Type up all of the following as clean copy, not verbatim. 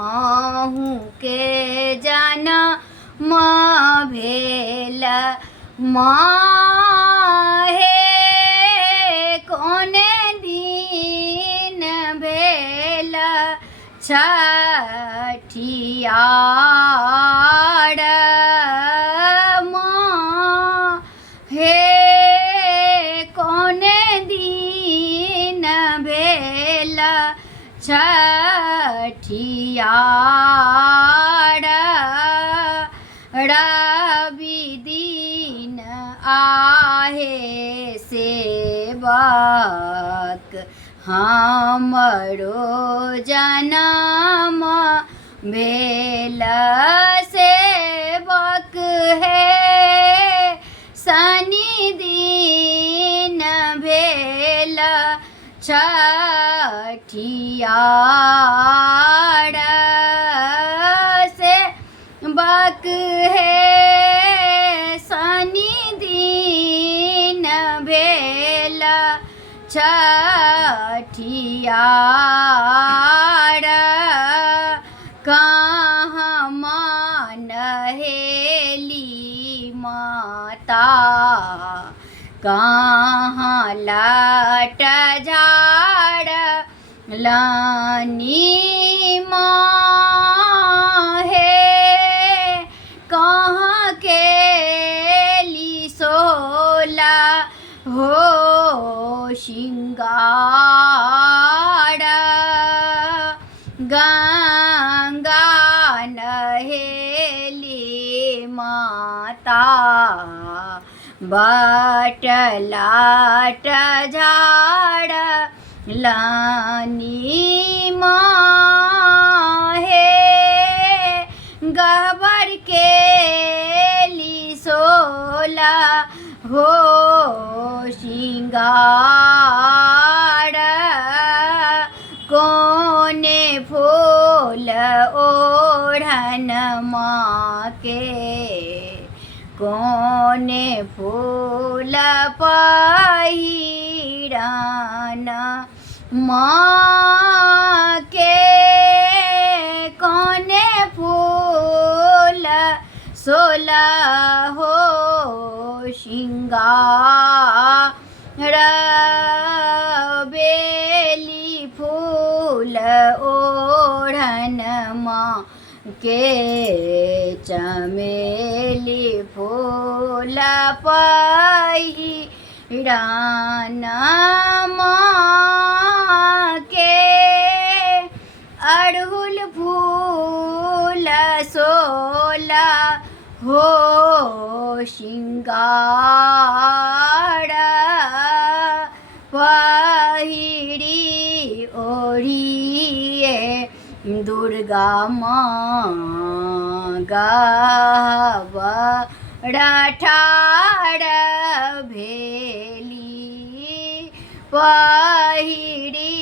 अहूँ के जन्म भेल माहे कोने दिन भेल छठियार माहे कोने दिन भेल छठियार रवि दिन आहे सेवक हमरो जन्म भेल सेवक है शनि दिन भेल छठियार सेवक है शनि दिन भेल छठियार कहाँ नहेली माता कहाँ लट झाड़ लानी माहे कहाँ केली सोला हो श्रृंगार गंगा नहेली माता बटलाट झाड़ लानी माहे गहबर केली सोला हो श्रृंगार कोने फूल ओढ़न माँ के कोने फूल पहिरन माँ के कोने फूल सोला हो श्रृंगार बेली फूल ओढ़न माँ के चमेली फूल पहिरन माँ के अड़हुल फूल सोला हो श्रृंगार पहिरी ओढ़िए दुर्गा माँ गहबर ठाड़ भेली पहिरी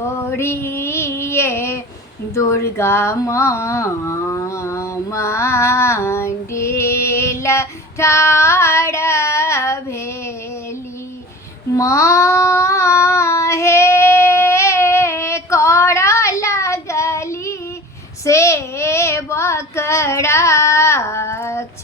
ओढ़िए दुर्गा माँ मंडिल ठाड़ भेली माहे कर लगली सेवक रक्ष